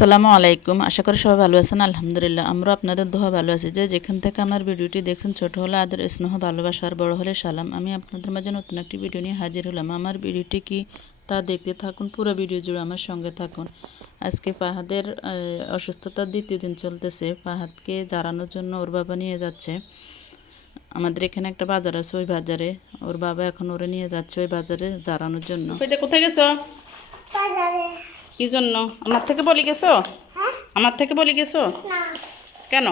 আসসালামু আলাইকুম। আশা করি সবাই ভালো আছেন। আলহামদুলিল্লাহ আমরা আপনাদের দোয়া ভালো আছি। যেখান থেকে আমার ভিডিওটি দেখছেন, ছোট হলে আদর, স্নেহ, ভালোবাসা আর বড় হলে সালাম। আমি আপনাদের মাঝে নতুন একটি ভিডিও নিয়ে হাজির হলাম। আমার ভিডিওটি কি তা দেখতে থাকুন, পুরো ভিডিও জুড়ে আমার সঙ্গে থাকুন। আজকে ফাহাদের অসুস্থতার দ্বিতীয় দিন চলতেছে। ফাহাদকে জারানোর জন্য ওর বাবা নিয়ে যাচ্ছে। আমাদের এখানে একটা বাজার আছে, ওই বাজারে ওর বাবা এখন ওরে নিয়ে যাচ্ছে ওই বাজারে জারানোর জন্য। কোথায় গেছো? কি জন্য? আমার থেকে বলি গেছো? আমার থেকে বলি গেছো? কেন?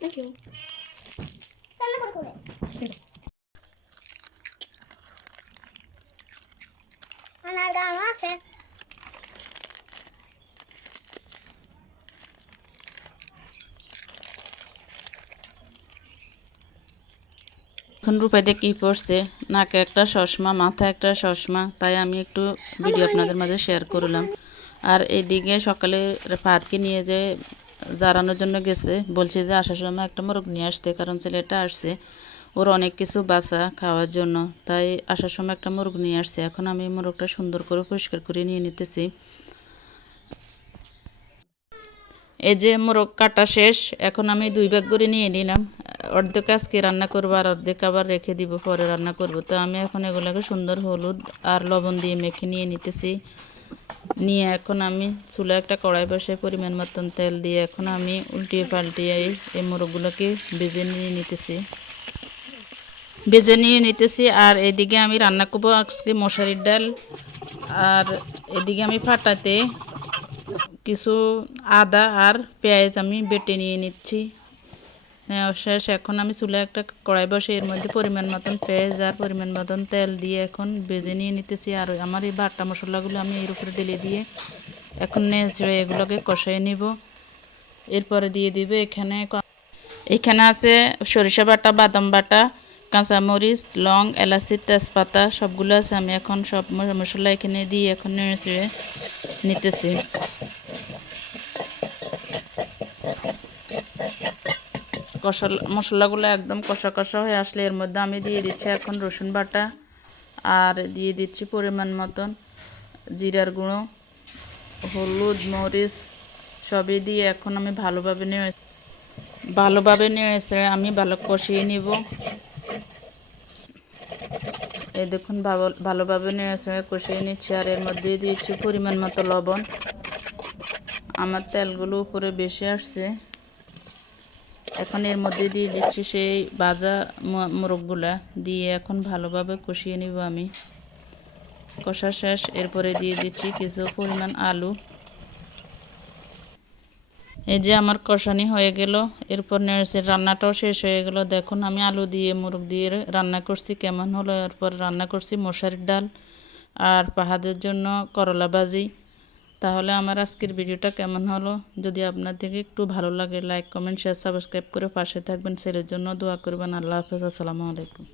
Thank you. এখন রূপাইতে কি পড়ছে, নাকে একটা চশমা, মাথায় একটা চশমা, তাই আমি একটু ভিডিও আপনাদের মাঝে শেয়ার করলাম। আর এইদিকে সকালে ফাহাদকে নিয়ে যে জারানোর জন্য গেছে, বলছে যে আসার সময় একটা মোরগ নিয়ে আসতে, কারণ ছেলেটা আসছে ওর অনেক কিছু বাসা খাওয়ার জন্য, তাই আসার সময় একটা মোরগ নিয়ে আসছে। এখন আমি মোরগটা সুন্দর করে পরিষ্কার করে নিয়ে নিতেছি। এই যে মোরগ কাটা শেষ, এখন আমি 2 ভাগ করে নিয়ে নিলাম। অর্ধেক আজকে রান্না করবো আর অর্ধেক আবার রেখে দিব, পরে রান্না করব। তো আমি এখন এগুলোকে সুন্দর হলুদ আর লবণ দিয়ে মেখে নিয়ে নিতেছি। নিয়ে এখন আমি চুলা একটা কড়াই বসে পরিমাণ মতন তেল দিয়ে এখন আমি উল্টিয়ে পাল্টিয়ে এই মোরগগুলোকে ভেজে নিয়ে নিতেছি। আর এদিকে আমি রান্না করবো আজকে মশারির ডাল। আর এদিকে আমি ফাটাতে কিছু আদা আর পেঁয়াজ আমি বেটে নিয়ে নিচ্ছি। শেষ, এখন আমি চুলা একটা কড়াই বসে এর মধ্যে পরিমাণ মতন পেঁয়াজ আর পরিমাণ মতন তেল দিয়ে এখন ভেজে নিয়ে নিতেছি। আর আমার এই বাটা মশলাগুলো আমি এর উপরে ঢেলে দিয়ে এখন নেড়ে এগুলোকে কষাই নিব। এরপরে দিয়ে দিব এখানে আছে সরিষা বাটা, বাদাম বাটা, কাঁচামরিচ, লং, এলাচি, তেজপাতা সবগুলো আছে। আমি এখন সব মশলা এখানে দিয়ে এখন নেড়ে নিতেছি। মশলাগুলো একদম কষা কষা হয়ে আসলে এর মধ্যে আমি দিয়ে দিচ্ছি এখন রসুন বাটা, আর দিয়ে দিচ্ছি পরিমাণ মতন জিরার গুঁড়ো, হলুদ, মরিচ সবই দিয়ে এখন আমি ভালোভাবে নেড়ে আমি ভালো কষিয়ে নিব। এই দেখুন ভালোভাবে নেড়ে কষিয়ে নিচ্ছি। আর এর মধ্যে দিয়েছি পরিমাণ মতো লবণ। আমার তেলগুলো উপরে বেশি আসছে। এখন এর মধ্যে দিয়ে দিচ্ছি সেই ভাজা মোরগগুলা দিয়ে এখন ভালোভাবে কষিয়ে নিব আমি। কষা শেষ, এরপরে দিয়ে দিচ্ছি কিছু পরিমাণ আলু। এই যে আমার কষানি হয়ে গেল, এরপর নেড়েছে রান্নাটাও শেষ হয়ে গেল। দেখুন আমি আলু দিয়ে মোরগ দিয়ে রান্না করছি কেমন হলো। এরপর রান্না করছি মশারির ডাল আর ফাহাদের জন্য করলা ভাজি। তাহলে আমার আজকের ভিডিওটা কেমন হলো, যদি আপনাদের একটু ভালো লাগে লাইক, কমেন্ট, শেয়ার, সাবস্ক্রাইব করে পাশে থাকবেন। ছেলের জন্য দোয়া করবেন। আল্লাহ হাফেজ। আসসালামু আলাইকুম।